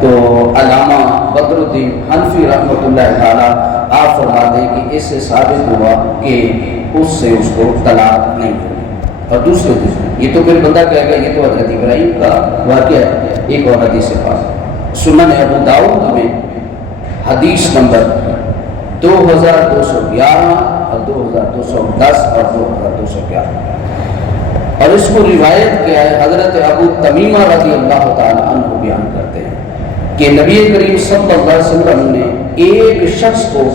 تو علامہ بدر الدین حنفی رحمۃ اللہ تعالیٰ آپ فرماتے ہیں کہ اس سے ثابت ہوا کہ اس سے اس کو طلاق نہیں ہوگی۔ اور دوسرے یہ تو پھر بندہ کہے گا یہ تو حضرت ابراہیم کا واقعہ ہے۔ ایک اور حدیث پاک سنن ابو داؤد میں حدیث نمبر 2211 اور 2210 اور 2211، اور اس کو روایت کیا ہے حضرت ابو تمیمہ رضی اللہ تعالیٰ عنہ بیان کرتے ہیں کہ نبی کریم صلی اللہ علیہ وسلم نے ایک شخص کو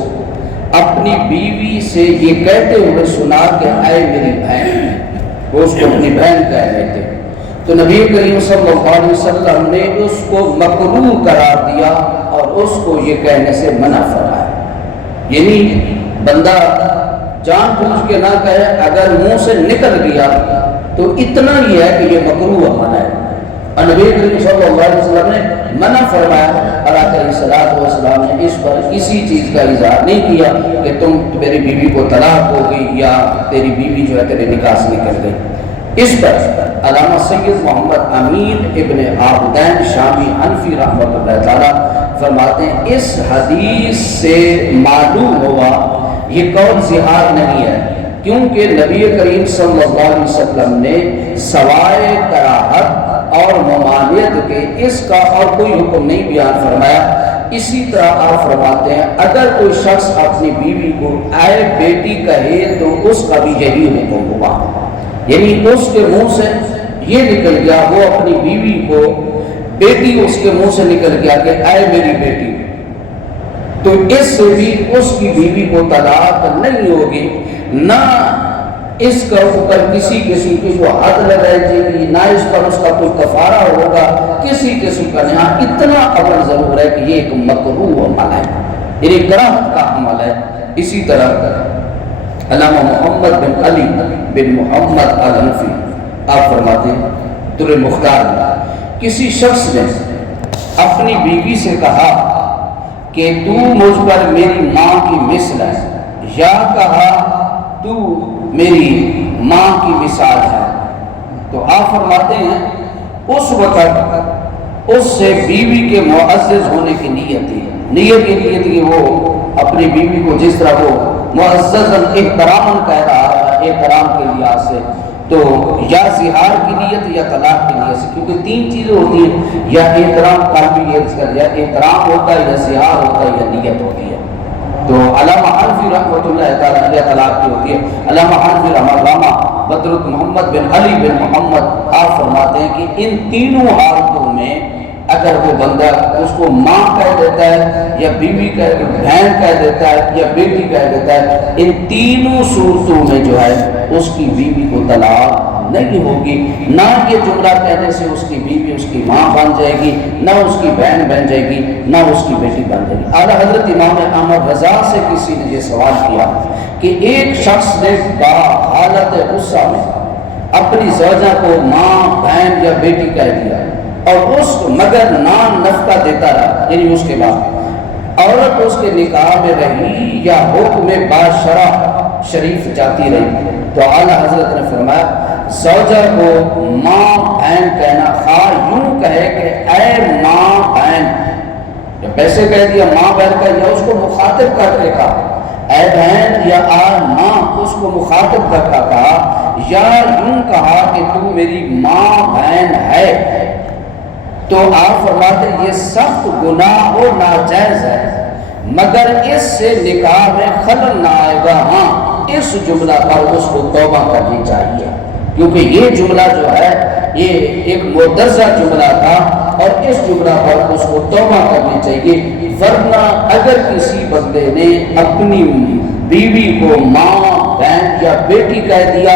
اپنی بیوی سے یہ کہتے ہوئے سنا کہ اے میری بہن، وہ اس کو اپنی بہن کہہ رہے تھے، تو نبی کریم صلی اللہ علیہ وسلم نے اس کو مکروہ قرار دیا اور اس کو یہ کہنے سے منع فرمایا۔ یعنی بندہ جان بوجھ کے نہ کہے، اگر منہ سے نکل گیا تو اتنا ہی ہے کہ یہ مکروہ عمل ہے، اور نبی کریم صلی اللہ علیہ وسلم نے منع فرمایا، اور آقا علیہ الصلوۃ والسلام نے اس پر کسی چیز کا اظہار نہیں کیا کہ تم میری بیوی کو طلاق ہو گئی یا تیری بیوی جو ہے تیرے نکاح سے نکل گئی۔ اس پر علامہ سید محمد امین ابن عابدین شامی حنفی رحمۃ اللہ تعالیٰ فرماتے ہیں اس حدیث سے معلوم ہوا یہ قول زہار نہیں ہے، کیونکہ نبی کریم صلی اللہ علیہ وسلم نے سوائے کراہت اور ممانعت کے اس کا اور کوئی حکم نہیں بیان فرمایا۔ اسی طرح آپ فرماتے ہیں اگر کوئی شخص اپنی بیوی کو اے بیٹی کہے تو اس کا بھی یہی حکم ہوا، یعنی اس کے منہ سے یہ نکل گیا، وہ اپنی بیوی کو بیٹی اس کے منہ سے نکل گیا کہ اے میری بیٹی، تو اس سے بھی اس کی بیوی کو طلاق نہیں ہوگی، نہ اس کا اوپر کسی قسم کی جو حد لگائی جائے گی، نہ اس پر اس کا کوئی کفارہ ہوگا کسی قسم کا۔ یہاں اتنا عمل ضرور ہے کہ یہ ایک مکروہ عمل ہے، یعنی کراہت کا عمل ہے۔ اسی طرح علامہ محمد بن علی بن محمد الحنفی آپ فرماتے ہیں در مختار میں کسی شخص نے اپنی بیوی سے کہا کہ تو مجھ پر میری ماں کی مثل ہے، یا کہا تو میری ماں کی مثال ہے، تو آپ فرماتے ہیں اس وقت اس سے بیوی کے معزز ہونے کی نیت تھی، نیت یہ تھی کہ وہ اپنی بیوی کو جس طرح وہ معزز احترام کہہ رہا ہے، احترام کے لحاظ سے، تو یا زہار کی نیت یا طلاق کی نیت سے، کیونکہ تین چیزیں ہوتی ہیں، یا احترام قلبی یا احترام ہوتا ہے، یا زہار ہوتا ہے، یا نیت ہوتی ہے۔ تو علامہ حنفی رحمۃ اللہ تعالیٰ طلاق کی ہوتی ہے۔ علامہ حنفی علامہ بدر محمد بن علی بن محمد آپ فرماتے ہیں کہ ان تینوں حالتوں میں اگر وہ بندہ اس کو ماں کہہ دیتا ہے یا بیوی بہن کہہ دیتا ہے یا بیٹی کہہ دیتا ہے، ان تینوں صورتوں میں جو ہے اس کی بیوی کو طلاق نہیں ہوگی، نہ یہ جملہ کہنے سے اس کی بیوی اس کی ماں بن جائے گی، نہ اس کی بہن بن جائے گی، نہ اس کی بیٹی بن جائے گی۔ اعلیٰ حضرت امام احمد رضا سے کسی نے یہ سوال کیا کہ ایک شخص نے حالت غصہ میں اپنی زوجہ کو ماں بہن یا بیٹی کہہ دیا اور اس کو مگر نان نفقہ دیتا رہا، یعنی اس کے بعد عورت اس کے نکاح میں رہی یا حکم باشرہ شریف جاتی رہی، تو اعلیٰ حضرت نے فرمایا زوجہ کو ماں بہن کہنا، خواہ یوں کہے کہ اے ماں بہن، یا پیسے کہہ دیا ماں بہن کا، یا اس کو مخاطب کر کے کہا اے بہن یا آ ماں، اس کو مخاطب کر کے کہا، یا یوں کہا کہ تو میری ماں بہن ہے، تو آپ فرماتے ہیں یہ سخت گناہ و ناجائز ہے، مگر اس سے نکاح میں خلل نہ آئے گا۔ ہاں اس جملہ پر اس کو توبہ کرنی چاہیے، کیونکہ یہ جملہ جو ہے یہ ایک مدرسہ جملہ تھا، اور اس جملہ پر اس کو توبہ کرنی چاہیے، ورنہ اگر کسی بندے نے اپنی بیوی کو ماں بہن یا بیٹی کہہ دیا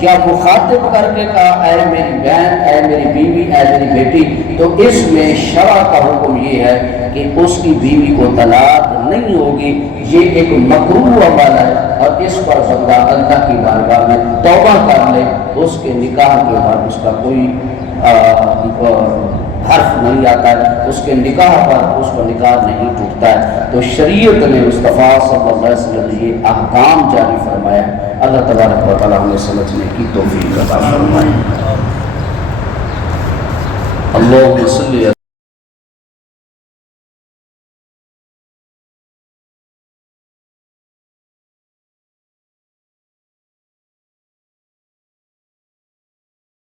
یا مخاطب کر کے کہا اے میری بہن، اے میری بیوی، اے میری بیٹی، تو اس میں شرع کا حکم یہ ہے کہ اس کی بیوی کو طلاق نہیں ہوگی، یہ ایک مکروہ عمل ہے، اور اس پر بندہ اللہ کی بارگاہ میں توبہ کر لے، اس کے نکاح کے بعد اس کا کوئی حرف نہیں آتا ہے، اس کے نکاح پر اس کا نکاح نہیں ٹوٹتا ہے۔ تو شریعت نے مصطفیٰ صلی اللہ علیہ وسلم نے یہ احکام جاری فرمایا، اللہ تبارک و تعالیٰ ہمیں سمجھنے کی توفیق عطا فرمائے۔ اللہم صلی